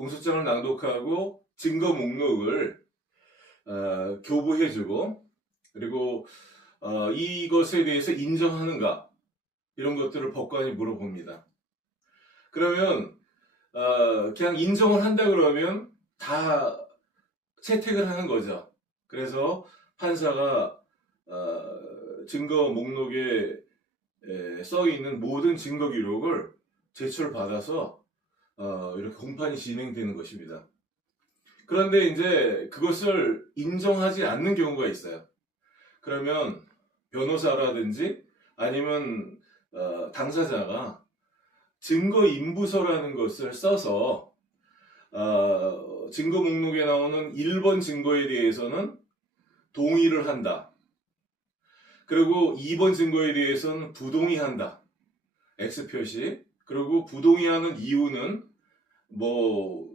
공소장을 낭독하고 증거 목록을 교부해주고, 그리고 이것에 대해서 인정하는가, 이런 것들을 법관이 물어봅니다. 그러면 그냥 인정을 한다 그러면 다 채택을 하는 거죠. 그래서 판사가 증거 목록에 써 있는 모든 증거 기록을 제출받아서 이렇게 공판이 진행되는 것입니다. 그런데 이제 그것을 인정하지 않는 경우가 있어요. 그러면 변호사라든지 아니면 당사자가 증거인부서라는 것을 써서 증거 목록에 나오는 1번 증거에 대해서는 동의를 한다. 그리고 2번 증거에 대해서는 부동의한다. X 표시. 그리고 부동의하는 이유는 뭐